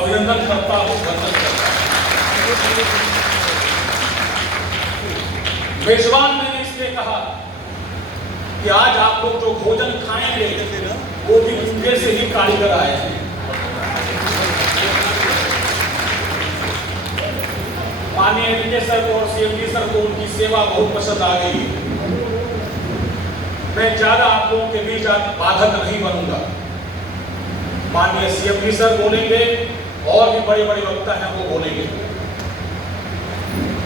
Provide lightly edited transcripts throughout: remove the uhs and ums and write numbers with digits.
अभिनंदन करता हूँ, वंदन करता हूँ। मेजबान मैंने इसलिए कहा कि आज आप लोग जो भोजन खाएंगे वो भी मुंगेर से ही कारीगर आए हैं। माननीय एमएलए सर को और सीएमडी सर को उनकी सेवा बहुत पसंद आ गई। मैं ज्यादा आप लोगों के बीच आज बाधक नहीं बनूंगा। माननीय सीएमडी सर बोलेंगे और भी बड़े बड़े वक्ता हैं वो बोलेंगे।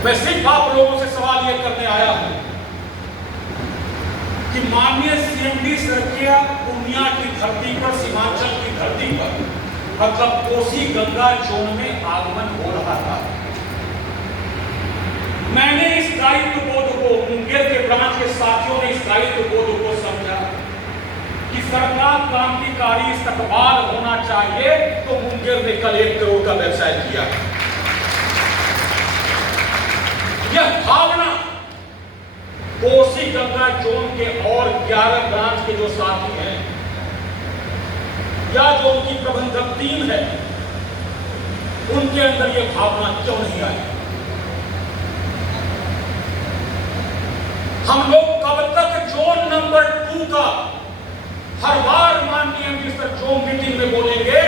मैं सिर्फ आप लोगों से सवाल ये करने आया हूं कि माननीय सीएमडी सर के पूर्णिया की धरती पर, सीमांचल की धरती पर, मतलब कोसी गंगा जोन में आगमन हो रहा था। मैंने इस दायित्व बोध को, मुंगेर के ब्रांच के साथियों ने इस दायित्व बोध को समझा कि सरकार क्रांतिकारी इस्तकबाल होना चाहिए, तो मुंगेर ने कल 1 करोड़ का व्यवसाय किया। यह भावना कोसी गंगा जोन के और 11 ब्रांच के जो साथी हैं या जो उनकी प्रबंधक टीम है, उनके अंदर यह भावना क्यों नहीं आई? हम लोग कब तक जोन नंबर 2 का हर बार माननीय मिनिस्टर जोन मीटिंग में बोलेंगे,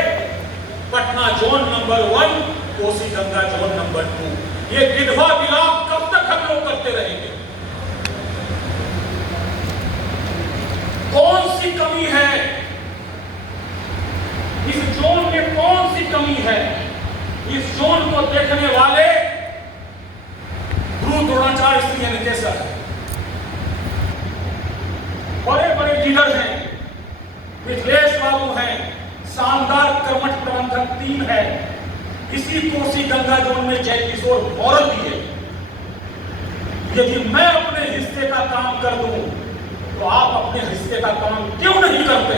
Patna zone number 1, Kosi Ganga zone number 2। ये विधवा विलाप कब तक हम लोग करते रहेंगे? कौन सी कमी है इस जोन में? कौन सी कमी है? इस जोन को देखने वाले गुरु द्रोणाचार्य श्री निकेशर है, बड़े बड़े लीडर हैं, मिथिलेश बाबू हैं, शानदार कर्मठ प्रबंधक टीम है। इसी कोसी गंगा जोन में जयकिशोर मौर्य भी है। यदि मैं अपने हिस्से का काम कर दूं तो आप अपने हिस्से का काम क्यों नहीं करते?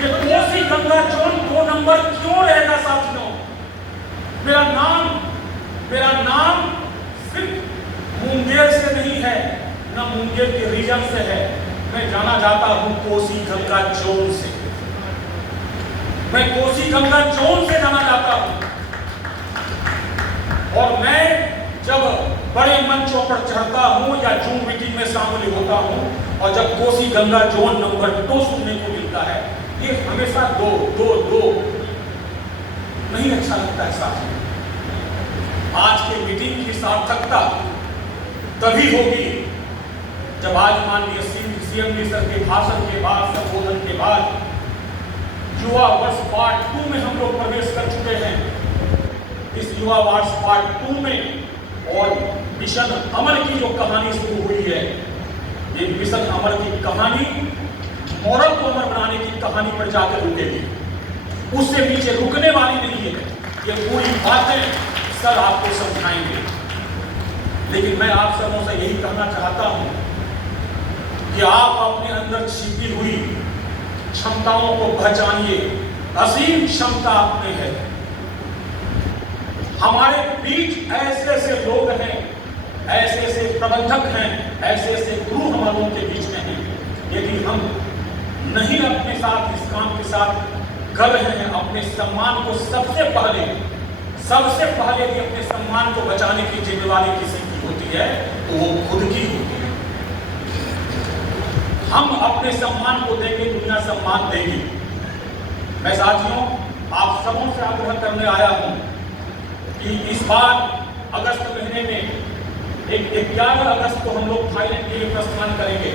ये कोसी गंगा जोन 2 नंबर क्यों रहेगा साथियों? मेरा नाम सिर्फ मुंगेर से नहीं है, ना मुंगेर के रीजन से है। मैं जाना जाता हूं कोसी गंगा जोन से। मैं कोसी गंगा जोन से जाना जाता हूं। और मैं जब बड़े मंचों पर चढ़ता हूं या जूम मीटिंग में शामिल होता हूं और जब कोसी गंगा जोन नंबर 2 सुनने को मिलता है, ये हमेशा दो नहीं अच्छा लगता है साथियों। आज की मीटिंग की सार्थकता तभी होगी जब आज माननीय सीएमडी सर के भाषण के बाद, संबोधन के बाद युवा वर्ष पार्ट 2 में हम लोग प्रवेश कर चुके हैं। इस युवा वर्ष पार्ट 2 में और मिशन अमर की जो कहानी शुरू हुई है, ये मिशन अमर की कहानी मॉरल को अमर बनाने की कहानी पर जाकर रुकेगी, उससे नीचे रुकने वाली नहीं है। ये पूरी बातें सर आपको समझाएंगे। लेकिन मैं आप सबों से यही कहना चाहता हूं कि आप अपने अंदर छिपी हुई क्षमताओं को पहचानिए। असीम क्षमता आप में है। हमारे बीच ऐसे ऐसे लोग हैं, ऐसे ऐसे प्रबंधक हैं, ऐसे ऐसे गुरु हमारे के बीच में हैं। यदि हम नहीं अपने साथ इस काम के साथ कर रहे हैं, अपने सम्मान को सबसे पहले यदि अपने सम्मान को बचाने की जिम्मेवारी किसी की होती है तो वो खुद की होती है। हम अपने सम्मान को देंगे, दुनिया सम्मान देगी। मैं साथियों आप सबों से आग्रह करने आया हूं कि इस बार अगस्त महीने में एक 11 अगस्त को हम लोग थाईलैंड के लिए प्रस्थान करेंगे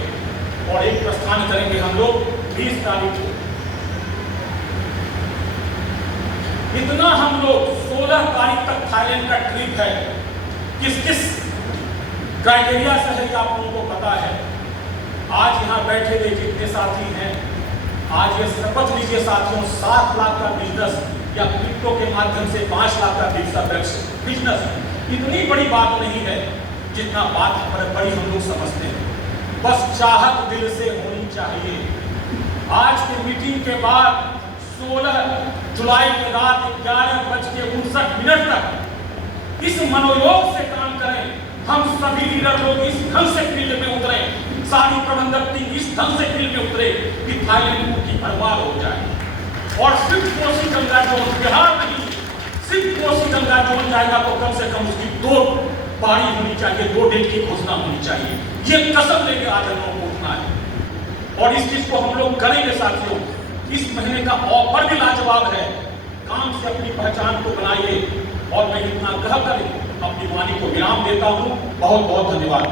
और एक प्रस्थान करेंगे हम लोग 20 तारीख को। इतना हम लोग 16 तारीख तक थाईलैंड का ट्रिप है। किस किस क्राइटेरिया से है आप लोगों को पता है। आज यहाँ बैठे हुए जितने साथी हैं, आज ये शपथ लीजिए साथियों, 7 लाख का बिजनेस या क्रिप्टो के माध्यम से 5 लाख का बिजनेस इतनी बड़ी बात नहीं है जितना बात बड़ी हम लोग समझते हैं। बस चाहत दिल से होनी चाहिए। आज की मीटिंग के बाद 16 जुलाई की रात 11:59 तक इस मनोयोग से काम करें। हम सभी लीडर लोग इस ढंग से फील्ड में उतरे, सारी प्रबंधक टीम इस ढंग से फील्ड में उतरे कि थाईलैंड की बर्बाद हो जाए। गंगा जोन बिहार नहीं, सिर्फ कोसी गंगा जोन जाएगा तो कम से कम उसकी 2 पारी होनी चाहिए, 2 डेट की घोषणा होनी चाहिए। ये कसम लेके आज हम लोगों को उठना है और इस चीज को हम लोग करेंगे साथियों। इस महीने का ऑफर भी लाजवाब है, काम से अपनी पहचान को बनाइए। और मैं इतना कहकर अपनी वाणी को विराम देता हूं। बहुत बहुत धन्यवाद।